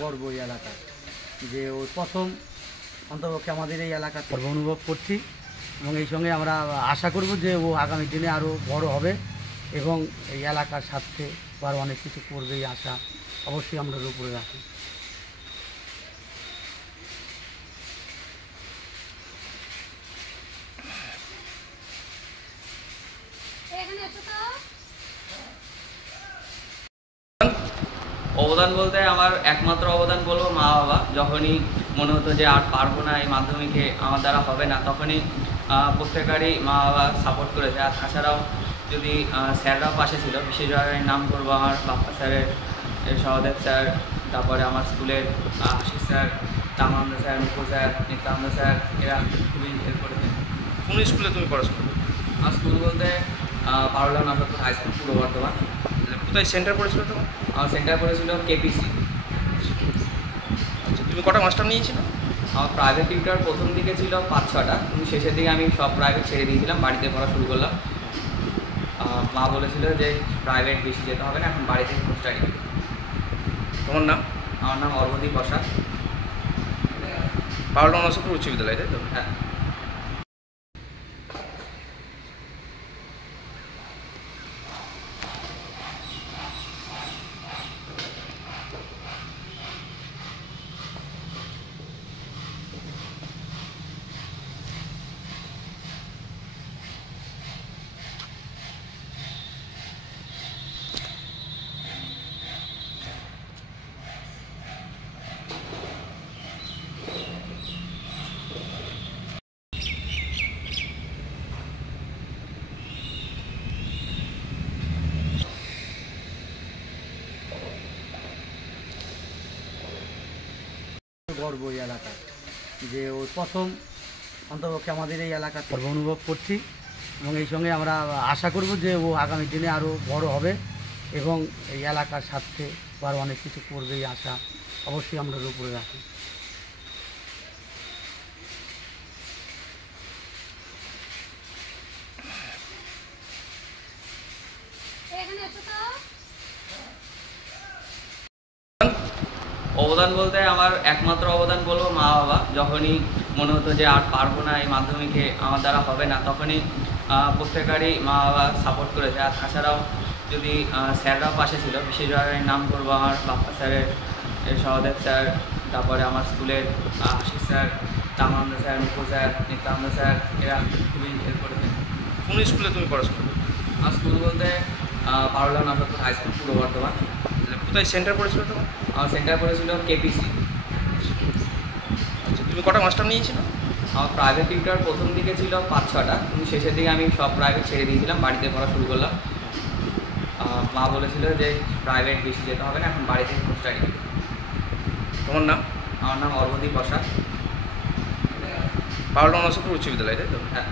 গর্ব এই এলাকার যে ও প্রথম অন্তপক্ষে আমাদের এই এলাকার গর্ব অনুভব করছি এবং এই সঙ্গে আমরা আশা করব যে ও আগামী দিনে আরও বড় হবে এবং এই এলাকার স্বার্থে আরও অনেক কিছু করবে এই আশা অবশ্যই আমরা উপরে রাখি। অবদান বলতে আমার একমাত্র অবদান বলবো মা বাবা। যখনই মনে হতো যে আর পারবো না, এই মাধ্যমিকে আমার দ্বারা হবে না, তখনই প্রত্যেকেরই মা বাবা সাপোর্ট করেছে। আর তাছাড়াও যদি স্যাররাও পাশে ছিল, বিশেষভাবে নাম করবো আমার বাপ্পা স্যারের, সহদেব স্যার, তারপরে আমার স্কুলের আশিস স্যার, তামানন্দ স্যার, নুপুর স্যার, নিত্যানন্দ স্যার, এরা খুবই হেল্প করেছে। কোন স্কুলে তুমি পড়াশোনা করো? আমার স্কুল বলতে পারুলা নটরপুর হাই স্কুল, পূর্ব বর্ধমান। কোথায় সেন্টার পড়েছিল তোমার? আমার সেন্টার পড়েছিল কেপিসি। আচ্ছা, তুমি কটা মাস্টার নিয়েছিল? আমার প্রাইভেট টিউটার প্রথম দিকে ছিল 5-6টা, কিন্তু শেষের দিকে আমি সব প্রাইভেট ছেড়ে দিয়েছিলাম, বাড়িতে পড়া শুরু করলাম। মা বলেছিল যে প্রাইভেট বেশি যেতে হবে না, এখন বাড়িতে হোম স্টাডি। তোমার নাম? আমার নাম অর্বদী বসাক। পারুলা নটরপুর উচ্চ বিদ্যালয়, তাই তো? হ্যাঁ। গর্ব এই এলাকার যে ও প্রথম অন্তপক্ষে আমাদের এই এলাকার গর্ব অনুভব করছি এবং এই সঙ্গে আমরা আশা করব যে ও আগামী দিনে আরও বড় হবে এবং এই এলাকার স্বার্থে আরও অনেক কিছু করবে এই আশা অবশ্যই আমরা উপরে রাখি। অবদান বলতে আমার একমাত্র অবদান বলবো মা বাবা। যখনই মনে হতো যে আর পারবো না, এই মাধ্যমিকে আমার দ্বারা হবে না, তখনই প্রত্যেকেরই মা বাবা সাপোর্ট করেছে। আর তাছাড়াও যদি স্যাররাও পাশে ছিল, বিশেষভাবে নাম করবো আমার বাপ্পা স্যারের, সহদেব স্যার, তারপরে আমার স্কুলের আশিস স্যার, তামানন্দ স্যার, নুপুর স্যার, নিত্যানন্দ স্যার, এরা খুবই হেল্প করেছে। কোন স্কুলে তুমি পড়াশোনা করো? আমার স্কুল বলতে পারুলা নটরপুর হাই স্কুল, পূর্ব বর্ধমান। কোথায় সেন্টার পড়েছিল তোমার? আমার সেন্টার পড়েছিল কেপিসি। আচ্ছা, তুমি কটা মাস্টার নিয়েছিল? আমার প্রাইভেট টিউটার প্রথম দিকে ছিল 5-6টা, কিন্তু শেষের দিকে আমি সব প্রাইভেট ছেড়ে দিয়েছিলাম, বাড়িতে পড়া শুরু করলাম। মা বলেছিল যে প্রাইভেট বেশি যেতে হবে না, এখন বাড়িতে হোম স্টাডি। তোমার নাম? আমার নাম অর্বদী বসাক। পারুলা নটরপুর উচ্চ বিদ্যালয়, তাই তো? হ্যাঁ।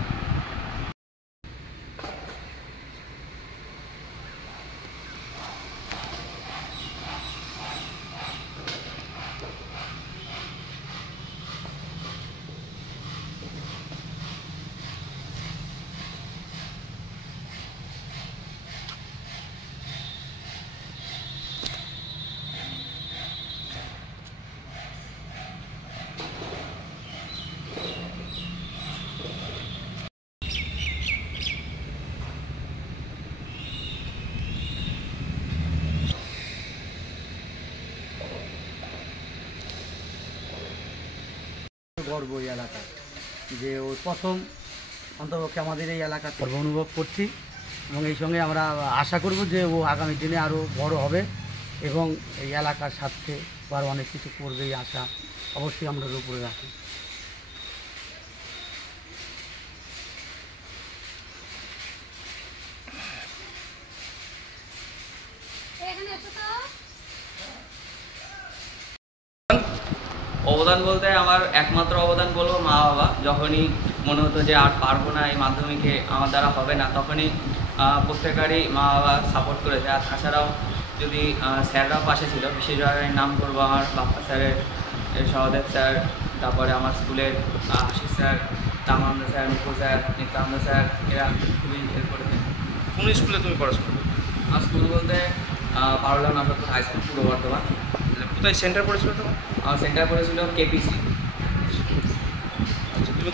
গর্ব এই এলাকার যে ও প্রথম অন্তপক্ষে আমাদের এই এলাকার গর্ব অনুভব করছি এবং এই সঙ্গে আমরা আশা করব যে ও আগামী দিনে আরও বড় হবে এবং এই এলাকার স্বার্থে আরও অনেক কিছু করবে এই আশা অবশ্যই আমরা উপরে রাখি। অবদান বলতে আমার একমাত্র অবদান বলবো মা বাবা। যখনই মনে হতো যে আর পারবো না, এই মাধ্যমিকে আমার দ্বারা হবে না, তখনই প্রত্যেকেরই মা বাবা সাপোর্ট করেছে। আর তাছাড়াও যদি স্যাররাও পাশে ছিল, বিশেষভাবে নাম করবো আমার বাপ্পা স্যারের, সহদেব স্যার, তারপরে আমার স্কুলের আশিস স্যার, তামানন্দ স্যার, নুপুর স্যার, নিত্যানন্দ স্যার, এরা খুবই হেল্প করেছে। কোন স্কুলে তুমি পড়াশোনা করো? আমার স্কুল বলতে পারুলা নটরপুর হাই স্কুল, পূর্ব বর্ধমান। কোথায় সেন্টার পড়েছিল তোমার? আমার সেন্টার পড়েছিল কেপিসি।